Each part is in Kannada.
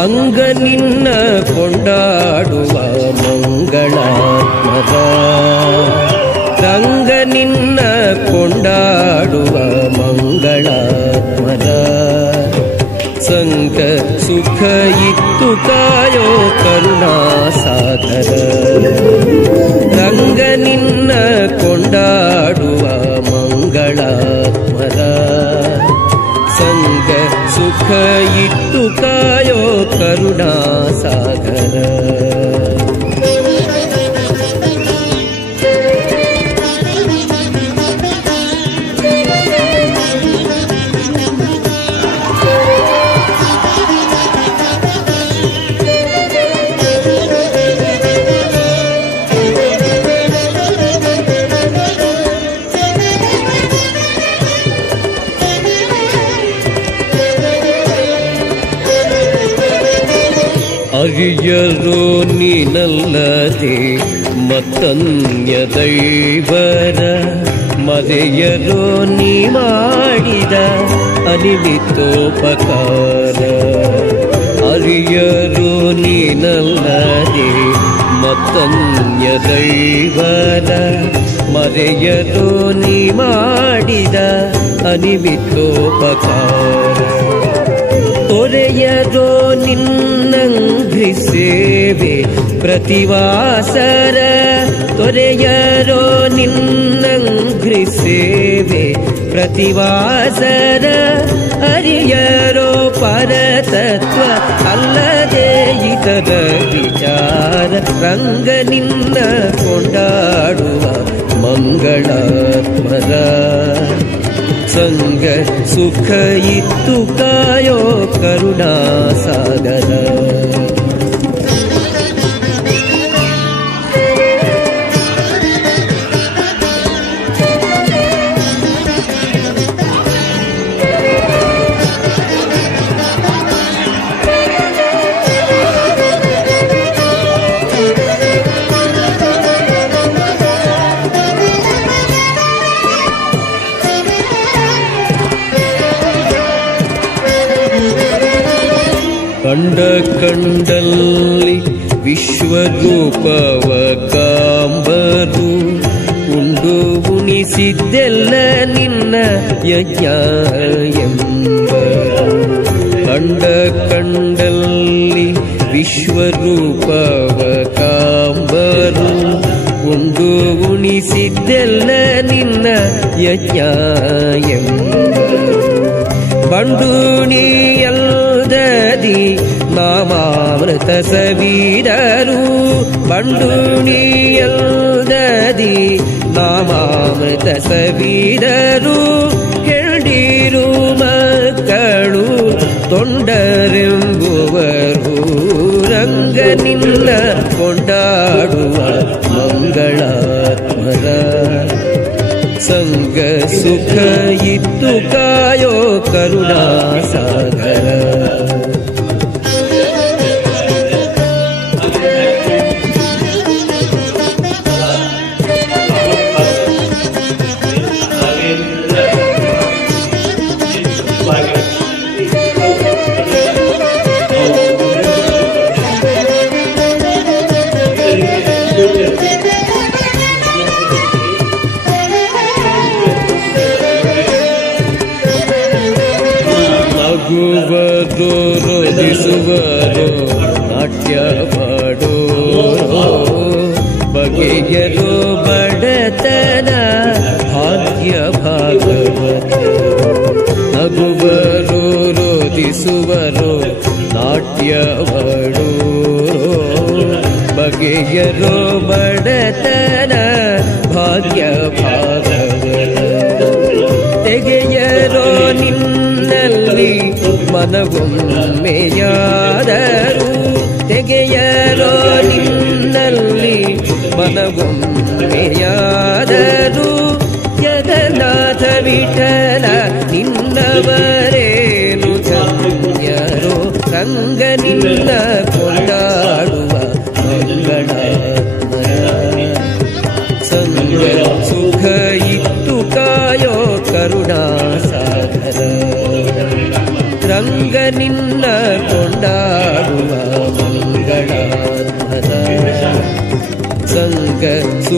ರಂಗ ನಿನ್ನ ಕೊಂಡಾಡುವ ಮಂಗಳಾತ್ಮದ ರಂಗ ನಿನ್ನ ಕೊಂಡಾಡುವ ಮಂಗಳಾತ್ಮದ ಸಂಗ ಸುಖ ಇತ್ತು ಕಾಯೋ ಕರುಣಾಸಾಗರ ರಂಗ ನಿನ್ನ ಕೊಂಡಾಡುವ ಮಂಗಳಾತ್ಮದ ಸಂಗ ಸುಖ ಇತ್ತು ಕಾಯೋ ಕರುಣಾಸಾಗರ ಅರಿಯರೋ ನೀನಲ್ಲದೆ ಮತ್ತನ್ಯ ದೈವರ ಮರೆಯರೋ ನೀ ಮಾಡಿದ ಅನಿಮಿತ್ತೋಪಕಾರ ಅರಿಯರೋ ನೀನಲ್ಲದೆ ಮತ್ತನ್ಯ ದೈವರ ಮರೆಯರೋ ನೀ ಮಾಡಿದ ಅನಿಮಿತ್ತೋಪಕಾರ ತೊರೆಯರೋ ನಿನ್ನಂಘ್ರಿ ಸೇವೆ ಪ್ರತಿವಾಸರ ತೊರೆಯರೋ ನಿನ್ನಂಘ್ರಿ ಸೇವೆ ಪ್ರತಿವಾಸರ ಅರಿಯರೋ ಪರತತ್ವ ಅಲ್ಲದೆ ಇತರ ವಿಚಾರ ರಂಗ ನಿನ್ನ ಕೊಂಡಾಡುವ ಮಂಗಳಾತ್ಮದ ಸಂಗ ಸುಖ ಇತ್ತು ಕಾಯೋ ಕರುಣಾಸಾಗರ ಕಂಡ ಕಂಡಲ್ಲಿ ವಿಶ್ವರೂಪವ ಕಾಂಬರು ಉಂಡು ಉಣಿಸಿದ್ದೆಲ್ಲ ನಿನ್ನ ಯಜ್ಞ ಎಂಬ ಕಂಡ ಕಂಡಲ್ಲಿ ವಿಶ್ವರೂಪವ ಕಾಂಬರು ಉಂಡು ಉಣಿಸಿದ್ದೆಲ್ಲ ನಿನ್ನ ಯಜ್ಞ ಎಂಬ ಬಂಡುಣಿಯಲ್ದದಿ ನಾಮಾಮೃತ ಸವಿದರು ಬಂಡುಣಿಯಲ್ದದಿ ನಾಮಾಮೃತ ಸವಿದರು ಕೆಂಡಿರು ಮಕ್ಕಳು ತೊಂಡರೆಂಬುವರು ರಂಗ ನಿನ್ನ ಕೊಂಡಾಡುವ ಮಂಗಳಾತ್ಮದ ಸಂಗ ಸುಖ ಇತ್ತು ಕಾಯೋ ಕರುಣಾಸಾಗರ ನಗುವರು ರೋಧಿಸುವರು ನಾಟ್ಯ ಮಾಡೋರು ಬಗೆಯರು ಬಡತನ ಭಾಗ್ಯ ಭಾಗವತ ನಗುವರು ರೋಧಿಸುವರು ನಾಟ್ಯ ಮಾಡೋರು ಬಗೆಯರು ಬಡತನ ಭಾಗ್ಯ ಭಾಗವತ ತೆಗೆಯರೋ ನಿನ್ನಲ್ಲಿ ಮನವೊಮ್ಮೆಯಾದರು ತೆಗೆಯರೋ ನಿನ್ನಲ್ಲಿ ಮನವೊಮ್ಮೆಯಾದರು ಜಗನ್ನಾಥ ವಿಠಲ ನಿನ್ನವರೇನು ಧನ್ಯರೋ ರಂಗ ನಿನ್ನ ಕೊಂಡಾಡುವ ಮಂಗಳಾತ್ಮರ ಸಂಗ ಸುಖ ಇತ್ತು ಕಾಯೋ ಕರುಣಾಸಾಗರ ರಂಗ ನಿನ್ನ ಕೊಂಡಾಡುವ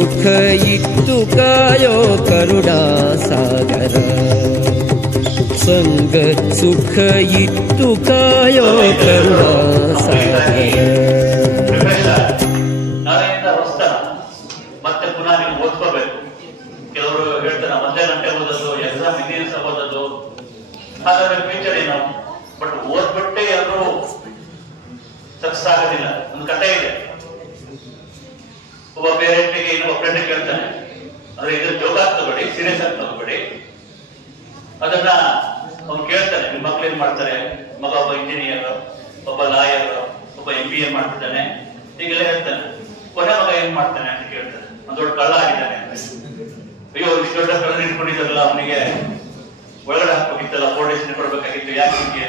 ಸುಖ ಇತ್ತು ಕಾಯೋ ಕರುಣಾ ಸಾಗರ ಸಂಗ ಸುಖ ಇತ್ತು ಕಾಯೋ ಕರುಣಾ ಸಾಗರ. ನಾಳೆಯಿಂದ ಹೊಸ್ತಾನ ಮತ್ತೆ ಪುನಃ ನೀವು ಓದ್ಕೋಬೇಕು. ಕೆಲವರು ಹೇಳ್ತಾರೆ ಒಂದೇ ಗಂಟೆ ಓದೋದು, ಎಕ್ಸಾಮ್ ಹಿಂದಿನ ದಿವಸ ಓದೋದು, ಹಾಗಾದ್ರೆ ಫ್ಯೂಚರ್ ಏನು? ಬಟ್ ಓದ್ಬಿಟ್ಟೆ ಎಲ್ಲರೂ ಸಕ್ಸಸ್ ಆಗೋದಿಲ್ಲ. ಒಂದು ಕಥೆ ಇದೆ, ಒಬ್ಬ ಪೇರೆಂಟ್ಗೆ ಇನ್ನೊಬ್ಬ ಫ್ರೆಂಡ್ ಕೇಳ್ತಾನೆ, ಅಂದ್ರೆ ಇದು ಜೋಗ ತಗೋಬೇಡಿ, ಸೀರಿಯಸ್ ಆಗಿ ತಗೋಬೇಡಿ. ಅದನ್ನ ಅವ್ನು ಕೇಳ್ತಾನೆ, ನಿಮ್ಮ ಮಕ್ಳು ಏನ್ ಮಾಡ್ತಾರೆ? ಮಗ ಒಬ್ಬ ಇಂಜಿನಿಯರ್, ಒಬ್ಬ ಲಾಯರ್, ಒಬ್ಬ MBA ಮಾಡ್ತಿದ್ದಾನೆ, ಹೀಗೆಲ್ಲ ಹೇಳ್ತಾನೆ. ಕೊನೆ ಮಗ ಏನ್ ಮಾಡ್ತಾನೆ ಅಂತ ಕೇಳ್ತಾನೆ. ಒಂದ್ ದೊಡ್ಡ ಕಳ್ಳ ಆಗಿದ್ದಾನೆ. ಅಯ್ಯೋ ಇಷ್ಟು ದೊಡ್ಡ ಕಳ್ಳ ಇಟ್ಕೊಂಡಿದ್ದಾರಲ್ಲ, ಅವನಿಗೆ ಒಳಗಡೆ ಹಾಕ್ಬೇಕಿತ್ತಲ್ಲ, ಫೌಂಡೇಶನ್ ಕೊಡ್ಬೇಕಾಗಿತ್ತು, ಯಾಕೆ ಹೀಗೆ?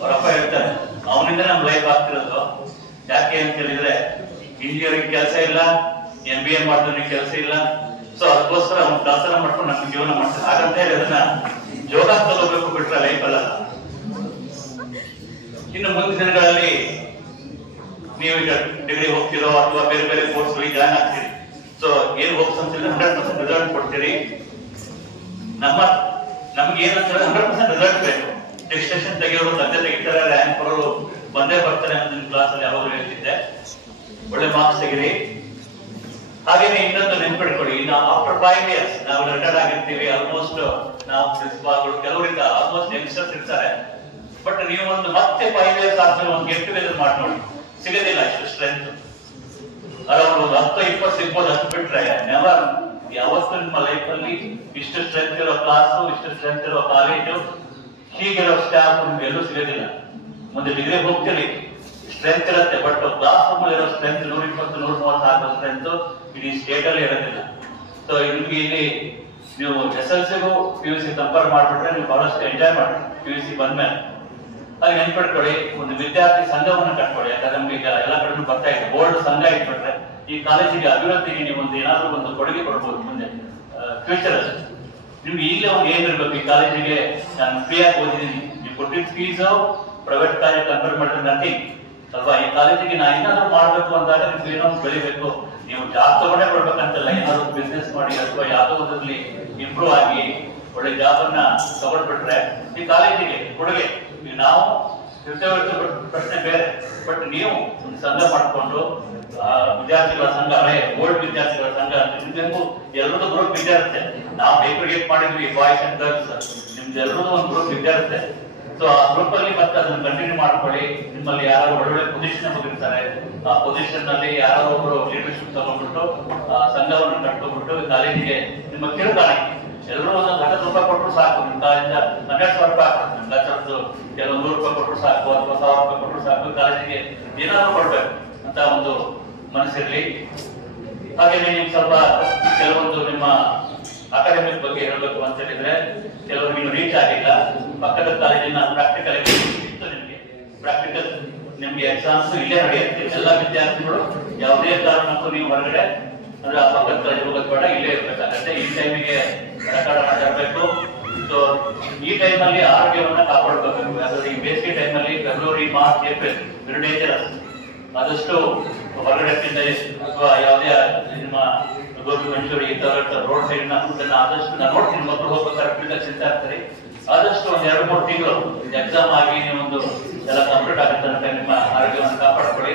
ಅವ್ರ ಅಪ್ಪ ಹೇಳ್ತಾರೆ, ಅವನಿಂದ ನಮ್ ಲೈಫ್ ಆಗ್ತಿರೋದು. ಯಾಕೆ ಅಂತ ಹೇಳಿದ್ರೆ ಇಂಜಿನಿಯರಿಂಗ್ ಕೆಲಸ ಇಲ್ಲ, MBA ಮಾಡಿದ್ರೆ ಕೆಲಸ ಇಲ್ಲ, ಸೊ ಅದಕ್ಕೋಸ್ಕರ ಅವ್ನು ಕೆಲಸ ಮಾಡ್ಕೊಂಡು ನಮ್ಮ ಜೀವನ ಮಾಡ್ತಾರೆ. ಹಾಗಂತ ಹೇಳಿ ಅದನ್ನ ಜೋಗ ತಗೋಬೇಕು, ಬಿಟ್ರೆ ಲೈಫ್ ಅಲ್ಲ. ಇನ್ನು ಮುಂದಿನ ದಿನಗಳಲ್ಲಿ ನೀವು ಈಗ ಡಿಗ್ರಿ ಹೋಗ್ತಿರೋ ಅಥವಾ ಬೇರೆ ಬೇರೆ ಕೋರ್ಸ್ ಗಳಿಗೆ ಜಾಯ್ನ್ ಆಗ್ತೀರಿ. ಸೊ ಏನ್ ಹೋಗ್ಸ್ ಅಂತಿದ್ರೆ 100% ರಿಸಲ್ಟ್ ಕೊಡ್ತೀರಿ. ನಮ್ಗೆ ಏನಂತಾರೆ 100% ರಿಸಲ್ಟ್ ಬೇಕು. ರಿಜಿಸ್ಟ್ರೇಷನ್ ತೆಗೆಯೋರು ತಂದೆ ತೆಗಿತಾರೆ, ರ್ಯಾಂಕ್ ಬರೋರು ಬಂದೇ ಬರ್ತಾರೆ ಅಂತ ನಿಮ್ ಕ್ಲಾಸ್ ಅಲ್ಲಿ ಯಾವಾಗಲೂ ಹೇಳ್ತಿದ್ದೆ. ಒಳ್ಳೆ ಮಾರ್ಕ್ಸ್ ತೆಗಿರಿ. ಹಾಗೇನೆ ಇನ್ನೊಂದು ನೆನ್ಪಿಟ್ಕೊಳ್ಳಿ, ಇನ್ನು ಆಫ್ಟರ್ 5 years ನಾವು ರಿಟೈರ್ಡ್ ಆಗಿರ್ತೀವಿ. ಆಲ್ಮೋಸ್ಟ್ ನಾವು ಪ್ರಿನ್ಸಿಪಾಲ್ಗಳು ಕೆಲವರಿಂದ ಆಲ್ಮೋಸ್ಟ್ ಯಂಗ್ಸ್ಟರ್ಸ್ ಇರ್ತಾರೆ. ಬಟ್ ನೀವು ಒಂದು ಮತ್ತೆ 5 years ಆದ್ಮೇಲೆ ಒಂದು ಗೆಟ್ ಟುಗೆದರ್ ಮಾಡಿ ನೋಡಿ, ಸಿಗೋದಿಲ್ಲ ಇಷ್ಟು ಸ್ಟ್ರೆಂತ್. ಅರೌಂಡ್ ಒಂದು 10-20 ಸಿಗ್ಬೋದು, ಅಷ್ಟು ಬಿಟ್ರೆ ನೆವರ್ ಯಾವತ್ತೂ ನಿಮ್ಮ ಲೈಫ್ ಅಲ್ಲಿ ಇಷ್ಟು ಸ್ಟ್ರೆಂತ್ ಇರೋ ಕ್ಲಾಸು, ಇಷ್ಟು ಸ್ಟ್ರೆಂತ್ ಇರೋ ಕಾಲೇಜು, ಹೀಗಿರೋ ಸ್ಟಾಫ್ ನಿಮ್ಗೆ ಎಲ್ಲೂ ಸಿಗೋದಿಲ್ಲ. ಮುಂದೆ ಡಿಗ್ರಿ ಹೋಗ್ತೀರಿ, ಸ್ಟ್ರೆಂತ್ ಇರುತ್ತೆ, ಬಟ್ ಕ್ಲಾಸ್ ರೂಮ್ ಇರೋ ಸ್ಟ್ರೆಂತ್ 120-130 ಆಗೋ ಸ್ಟ್ರೆಂತ್ ಇಡೀ ಸ್ಟೇಟ್ ಅಲ್ಲಿ ಇರೋದಿಲ್ಲ. ಸೊ ನಿಮ್ಗೆ ಇಲ್ಲಿ ನೀವು SSLCಗೂ PUC ಕಂಪೇರ್ ಮಾಡ್ಬಿಟ್ರೆ ನೀವು ಬಹಳಷ್ಟು ಎಂಜಾಯ್ ಮಾಡಿ PUC ಬಂದ್ಮೇಲೆ. ಹಾಗೆ ನೆನ್ಪಿಟ್ಕೊಳ್ಳಿ, ಒಂದು ವಿದ್ಯಾರ್ಥಿ ಸಂಘವನ್ನು ಕಟ್ಕೊಳ್ಳಿ. ಯಾಕಂದ್ರೆ ನಮ್ಗೆ ಈಗ ಎಲ್ಲ ಕಡೆ ಬರ್ತಾ ಇದೆ, ಬೋರ್ಡ್ ಸಂಘ ಇಟ್ಬಿಟ್ರೆ ಈ ಕಾಲೇಜಿಗೆ ಅಭಿವೃದ್ಧಿಗೆ ನೀವು ಒಂದು ಏನಾದ್ರೂ ಒಂದು ಕೊಡುಗೆ ಕೊಡ್ಬೋದು ಮುಂದೆ ಫ್ಯೂಚರ್ ಅಲ್ಲಿ. ನಿಮ್ಗೆ ಈಗಲೇ ಒಂದು ಏನಿರ್ಬೇಕು, ಈ ಕಾಲೇಜಿಗೆ ನಾನು ಫ್ರೀಯಾಗಿ ಓದಿದ್ದೀನಿ, ನೀವು ಕೊಟ್ಟಿದ್ದ ಫೀಸು ಪ್ರೈವೇಟ್ ಕಾಲೇಜ್ ಕಂಪೇರ್ ಮಾಡಿದ್ರೆ ನಥಿಂಗ್ ಅಲ್ವಾ. ಈ ಕಾಲೇಜಿಗೆ ನಾ ಏನಾದ್ರು ಮಾಡ್ಬೇಕು ಅಂದಾಗ ನಿಮ್ಗೆ ಏನೋ ಬೆಳಿಬೇಕು. ನೀವು ಜಾಬ್ ತಗೊಂಡೇ ಕೊಡ್ಬೇಕಂತಲ್ಲ, ಏನಾದ್ರು ಬಿಸ್ನೆಸ್ ಮಾಡಿ ಅಥವಾ ಯಾವ್ದೋ ಒಂದ್ರಲ್ಲಿ ಇಂಪ್ರೂವ್ ಆಗಿ ಒಳ್ಳೆ ಜಾಬ್ ಅನ್ನ ತಗೊಂಡ್ಬಿಟ್ರೆ ಈ ಕಾಲೇಜಿಗೆ ಕೊಡುಗೆ. ನಾವು ಪ್ರಶ್ನೆ ಬೇರೆ, ಬಟ್ ನೀವು ಒಂದು ಸಂಘ ಮಾಡ್ಕೊಂಡು ವಿದ್ಯಾರ್ಥಿಗಳ ಸಂಘ, ಬೋರ್ಡ್ ವಿದ್ಯಾರ್ಥಿಗಳ ಸಂಘ, ನಿಮ್ಗೂ ಎಲ್ಲರದ್ದು ಗ್ರೂಪ್ ವಿದ್ಯಾರ್ಥಿ. ನಾವು ಬೇಕ್ರಿಗೇಟ್ ಮಾಡಿದ್ವಿ ಬಾಯ್ಸ್ ಅಂಡ್ ಗರ್ಲ್ಸ್, ನಿಮ್ದೆಲ್ಲರದ್ದು ಒಂದು ಗ್ರೂಪ್ ವಿದ್ಯಾರ್ಥಿ. ಸೊ ಆ ಗ್ರೂಪ್ ಅಲ್ಲಿ ಮತ್ತೆ ಅದನ್ನ ಕಂಟಿನ್ಯೂ ಮಾಡ್ಕೊಳ್ಳಿ. ನಿಮ್ಮಲ್ಲಿ ಯಾರು ಒಳ್ಳೊಳ್ಳೆ ಪೊಸಿಷನ್ ಹೋಗಿರ್ತಾರೆ, ಆ ಪೊಸಿಷನ್ ನಲ್ಲಿ ಯಾರೋ ಒಬ್ರು ಲೀಡರ್ಶಿಪ್ ತಗೊಂಡ್ಬಿಟ್ಟು ಸಂಘವನ್ನು ಕಟ್ಕೊಂಡ್ಬಿಟ್ಟು ಕಾಲೇಜಿಗೆ ನಿಮ್ಮ ಕಿರುಕಾಣಿ ಎಲ್ಲರೂ ಒಂದೊಂದು 100 ರೂಪಾಯಿ ಕೊಟ್ಟರು ಸಾಕು. ನಿಮ್ಮ ಕಾಲೇಜಿಂದ 100 ರೂಪಾಯಿ ಹಾಕೋದು, ನಿಮ್ಮ ಕಾಲೇಜ್ ಕೆಲವು 100 ರೂಪಾಯಿ ಕೊಟ್ಟರು ಸಾಕು ಅಥವಾ 1000 ರೂಪಾಯಿ ಕೊಟ್ಟರು ಸಾಕು. ಕಾಲೇಜಿಗೆ ಏನಾದ್ರು ಕೊಡ್ಬೇಕು ಅಂತ ಒಂದು ಮನಸ್ಸಿರ್ಲಿ. ಹಾಗೇನೆ ನೀವು ಸ್ವಲ್ಪ ಕೆಲವೊಂದು ನಿಮ್ಮ ಅಕಾಡೆಮಿಕ್ ಬಗ್ಗೆ ಹೇಳಬೇಕು ಅಂತ ಹೇಳಿದ್ರೆ, ಕೆಲವರು ನೀವು ರೀಚ್ ಆಗಿಲ್ಲ, ಪಕ್ಕದ ಕಾಲೇಜಿನ ಪ್ರಾಕ್ಟಿಕಲ್ ಇತ್ತು ನಿಮ್ಗೆ. ಪ್ರಾಕ್ಟಿಕಲ್ ನಿಮ್ಗೆ ಎಕ್ಸಾಮ್ಸ್ ಇಲ್ಲೇ ನಡೆಯುತ್ತೆ. ಎಲ್ಲ ವಿದ್ಯಾರ್ಥಿಗಳು ಯಾವುದೇ ಕಾರಣಕ್ಕೂ ನೀವು ಹೊರಗಡೆ ಅಂದ್ರೆ ಆ ಪಕ್ಕದ ಕಾಲೇಜ್ ಹೋಗೋದು ಬೇಡ, ಇಲ್ಲೇ ಇರ್ಬೇಕಾಗತ್ತೆ. ಈ ಟೈಮಿಗೆ ರೆಕಾರ್ಡ್ ಮಾಡಿರ್ಬೇಕು. ಸೊ ಈ ಟೈಮಲ್ಲಿ ಆರೋಗ್ಯವನ್ನ ಕಾಪಾಡ್ಕೋಬೇಕು. ಯಾಕಂದ್ರೆ ಈ ಬೇಸಿಗೆ ಟೈಮಲ್ಲಿ February, March, April very dangerous. ಆದಷ್ಟು ಹೊರಗಡೆ ತಿಂದರೆ ಅಥವಾ ಯಾವುದೇ ನಿಮ್ಮ ಗೋಬಿ ಮಂಚೂರಿ ರೋಡ್ ಸೈಡ್ ನ ಫುಡ್ ಅನ್ನ ಆದಷ್ಟು ನಾನು ನೋಡ್ತೀನಿ, ಮಕ್ಕಳು ಹೋಗ್ಬೇಕಾದ್ರೆ ಫೀಲ್ಡ್ ಚಿಂತೆ ಆಗ್ತಾರೆ. ಆದಷ್ಟು ಒಂದ್ 2-3 ತಿಂಗಳು ಎಕ್ಸಾಮ್ ಆಗಿ ನೀವೊಂದು ಎಲ್ಲ ಕಂಪ್ಲೀಟ್ ಆಗುತ್ತೆ ಅಂತ ನಿಮ್ಮ ಆರೋಗ್ಯವನ್ನು ಕಾಪಾಡ್ಕೊಳ್ಳಿ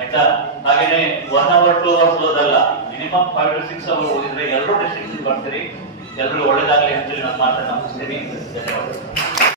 ಆಯ್ತಾ. ಹಾಗೇನೆ 1 hour 2 hours ಓದಲ್ಲ, ಮಿನಿಮಮ್ 5 to 6 hours ಓದಿದ್ರೆ ಎಲ್ಲರೂ ಡಿಸ್ಟಿಂಕ್ಷನ್ ಬರ್ತೀರಿ. ಎಲ್ಲರೂ ಒಳ್ಳೇದಾಗ್ಲಿ ಅಂತ ನಾನು ಮಾತನ್ನ ಮುಗಿಸ್ತೀನಿ. ಧನ್ಯವಾದ.